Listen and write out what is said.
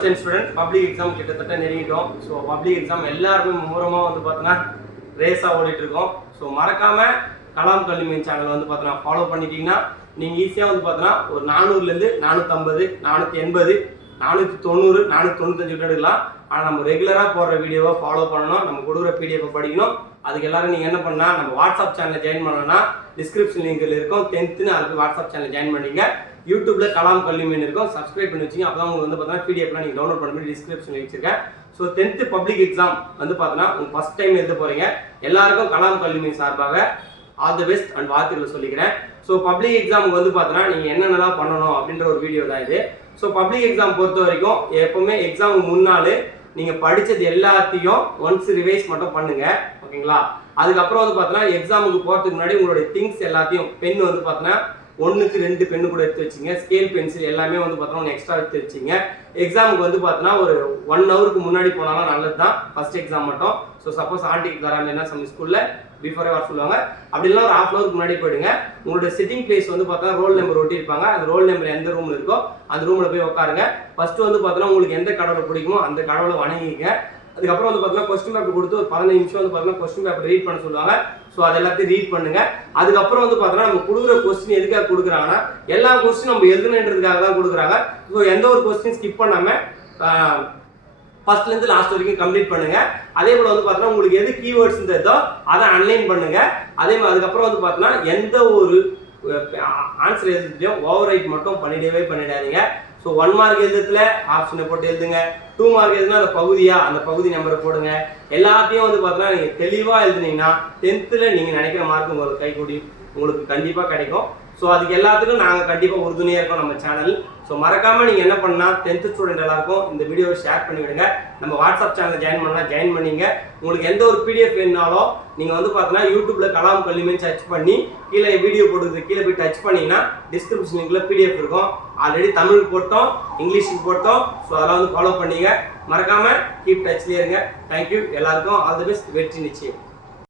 Student public exam கிட்டத்தட்ட நெருங்கிட்டோம். So public exam எல்லாருமே மும்முரமாக வந்து பார்த்தீங்கன்னா ரேஸாக ஓடிட்டு இருக்கோம். ஸோ மறக்காமல் கலாம் கல்வி மீன் சேனல் வந்து பார்த்தீங்கன்னா ஃபாலோ பண்ணிட்டீங்கன்னா நீங்கள் ஈஸியாக வந்து பார்த்தீங்கன்னா ஒரு 400லேருந்து 450, 480, 490, 495 விட்டு எடுக்கலாம். ஆனால் நம்ம ரெகுலராக போடுற வீடியோவை ஃபாலோ பண்ணணும், நம்ம கொடுக்குற பிடிஎஃப் படிக்கணும். அதுக்கு எல்லாரும் நீங்கள் என்ன பண்ணால் நம்ம வாட்ஸ்அப் சேனலில் ஜாயின் பண்ணணும்னா டிஸ்கிரிப்ஷன் லிங்கில் இருக்கும். 10th அதுக்கு வாட்ஸ்அப் சேனல் ஜாயின் பண்ணிங்க. யூடியூப்ல கலாம் கல்வி மீன் இருக்கும், சப்ஸ்கிரைப் பண்ணி வச்சிங்க. அப்போ உங்களுக்கு வந்து பார்த்தீங்கன்னா பிடிஎஃப்லாம் நீங்கள் டவுன்லோட் பண்ணி டிஸ்கிரிப்ஷனில் வச்சிருக்கேன். ஸோ 10th பப்ளிக் எக்ஸாம் வந்து பார்த்தீங்கன்னா உங்கள் ஃபஸ்ட் டைம் எழுத போகிறீங்க. எல்லாருக்கும் கலாம் கல்வி மீன் சார்பாக ஆல் தி பெஸ்ட் அண்ட் வாழ்த்துக்களை சொல்லிக்கிறேன். ஸோ பப்ளிக் எக்ஸாமுக்கு வந்து பார்த்தீங்கன்னா நீங்கள் என்னென்னலாம் பண்ணணும் அப்படின்ற ஒரு வீடியோ தான் இது. ஸோ பப்ளிக் எக்ஸாம் பொறுத்த வரைக்கும் எப்பவுமே எக்ஸாமுக்கு முன்னாள் நீங்கள் படித்தது எல்லாத்தையும் ஒன்ஸ் ரிவைஸ் மட்டும் பண்ணுங்க, ஓகேங்களா? அதுக்கப்புறம் வந்து பார்த்தீங்கன்னா எக்ஸாமுக்கு போகிறதுக்கு முன்னாடி உங்களுடைய திங்ஸ் எல்லாத்தையும் பென் வந்து பார்த்தீங்கன்னா 1க்கு 2 பெண்ணு கூட எடுத்து வச்சிங்க. ஸ்கேல் பென்சில் எல்லாமே வந்து பார்த்தீங்கன்னா எக்ஸ்ட்ரா எடுத்து வச்சிங்க. எக்ஸாமுக்கு வந்து பார்த்தீங்கன்னா ஒரு 1 ஹவருக்கு முன்னாடி போனாலும் நல்லது தான் ஃபர்ஸ்ட் எக்ஸாம் மட்டும். ஸோ சப்போஸ் ஆர்டிக்கு தராமல் சம் ஸ்கூலில் பிஃபோரே வர சொல்லுவாங்க. அப்படின்னா ஒரு 1/2 ஹவருக்கு முன்னாடி போயிடுங்க. உங்களோட சிட்டிங் பிளேஸ் வந்து பார்த்தா ரோல் நம்பர் ஒட்டியிருப்பாங்க. அந்த ரோல் நம்பர் எந்த ரூமில் இருக்கோ அந்த ரூமில் போய் உட்காருங்க. ஃபர்ஸ்ட் வந்து பார்த்தீங்கன்னா உங்களுக்கு எந்த கடவுளை பிடிக்குமோ அந்த கடவுளை வணங்கிங்க. அதுக்கப்புறம் வந்து பார்த்தீங்கன்னா கொஸ்டின் பேப்பர் கொடுத்து ஒரு 15 நிமிஷம் வந்து பார்த்தீங்கன்னா கொஸ்டின் பேப்பர் ரீட் பண்ண சொல்லுவாங்க. ஸோ அது எல்லாத்தையும் ரீட் பண்ணுங்க. அதுக்கப்புறம் வந்து பார்த்தீங்கன்னா நம்ம கொடுக்குற கொஸ்டின் எதுக்காக கொடுக்குறாங்கன்னா எல்லா கொஸ்டின் நம்ம எழுதுனன்றதுக்காக தான் கொடுக்குறாங்க. ஸோ எந்த ஒரு கொஸ்டின் ஸ்கிப் பண்ணாமல் ஃபர்ஸ்ட்லேருந்து லாஸ்ட் வரைக்கும் கம்ப்ளீட் பண்ணுங்க. அதே போல் வந்து பார்த்தீங்கன்னா உங்களுக்கு எது கீவேர்ட்ஸ் இருந்ததோ அதை அன்லைன் பண்ணுங்க. அதே மாதிரி அதுக்கப்புறம் வந்து பார்த்தீங்கன்னா எந்த ஒரு ஆன்சர் எழுதிட்டையும் ஓவர் ரைட் மட்டும் பண்ணிடாதீங்க. ஸோ 1 மார்க் எழுதுறதுல ஆப்ஷனை போட்டு எழுதுங்க. 2 மார்க் எழுதுனா அந்த பகுதி நம்பரை போடுங்க. எல்லாத்தையும் வந்து பார்த்தீங்கன்னா நீங்கள் தெளிவாக எழுதுனீங்கன்னா 10th நீங்கள் நினைக்கிற மார்க் உங்களுக்கு கைகூடி உங்களுக்கு கண்டிப்பாக கிடைக்கும். ஸோ அதுக்கு எல்லாத்துக்கும் நாங்கள் கண்டிப்பாக உறுதுணையாக இருக்கோம் நம்ம சேனல். ஸோ மறக்காமல் நீங்கள் என்ன பண்ணால் 10th ஸ்டூடெண்ட் எல்லாருக்கும் இந்த வீடியோவை ஷேர் பண்ணி விடுங்க. நம்ம வாட்ஸ்அப் சேனலில் ஜாயின் பண்ணிங்க. உங்களுக்கு எந்த ஒரு பிடிஎஃப் வேணுனாலும் நீங்கள் வந்து பார்த்தீங்கன்னா யூடியூப்பில் கலாம் கல்வி மீன் சர்ச் பண்ணி கீழே வீடியோ போட்டு கீழே போய் டச் பண்ணிங்கன்னா டிஸ்கிரிப்ஷன் லிங்கில் பிடிஎஃப் இருக்கும். ஆல்ரெடி தமிழ் போட்டோம், இங்கிலீஷுக்கு போட்டோம். ஸோ அதெல்லாம் வந்து ஃபாலோ பண்ணிங்க. மறக்காமல் கீப் டச்லேயே இருங்க. தேங்க்யூ. எல்லாருக்கும் ஆல் தி பெஸ்ட். வெற்றி நிச்சயம்.